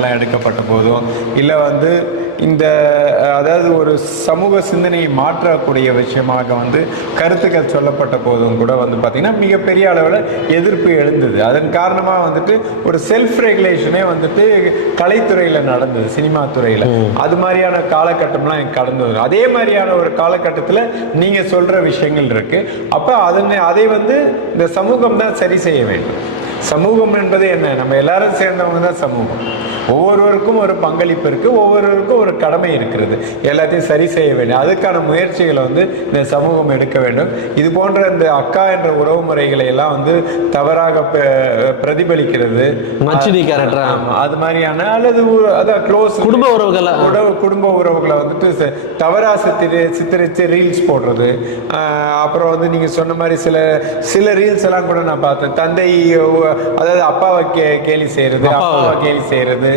படங்கள்லாம் எடுக்கப்பட்ட போதும், இல்லை வந்து இந்த அதாவது ஒரு சமூக சிந்தனையை மாற்றக்கூடிய விஷயமாக வந்து கருத்துக்கள் சொல்லப்பட்ட போதும் கூட வந்து பார்த்திங்கன்னா மிகப்பெரிய அளவில் எதிர்ப்பு எழுந்தது. அதன் காரணமாக வந்துட்டு ஒரு செல்ஃப் ரெகுலேஷனே வந்துட்டு கலைத்துறையில் நடந்தது, சினிமா துறையில். அது மாதிரியான காலகட்டம்லாம் கடந்து வரும். அதே மாதிரியான ஒரு காலகட்டத்தில் நீங்கள் சொல்கிற விஷயங்கள் இருக்குது. அப்போ அதை வந்து இந்த சமூகம் தான் சரி செய்ய வேண்டும். சமூகம் என்பது என்ன? நம்ம எல்லாரும் சேர்ந்தவங்க தான் சமூகம். ஒவ்வொருவருக்கும் ஒரு பங்களிப்பு இருக்குது, ஒவ்வொருவருக்கும் ஒரு கடமை இருக்கிறது. எல்லாத்தையும் சரி செய்ய வேண்டும். அதுக்கான முயற்சிகளை வந்து இந்த சமூகம் எடுக்க வேண்டும். இது போன்ற இந்த அக்கா என்ற உறவு முறைகளை எல்லாம் வந்து தவறாக பிரதிபலிக்கிறது, அது மாதிரியான அல்லது அதான் க்ளோஸ் குடும்ப உறவுகளை வந்துட்டு தவறா சித்தரித்து ரீல்ஸ் போடுறது. அப்புறம் வந்து நீங்க சொன்ன மாதிரி சில ரீல்ஸ் எல்லாம் கூட நான் பார்த்தேன். தந்தை, அதாவது அப்பாவை கேலி செய்யறது, அப்பாவை கேலி செய்யறது,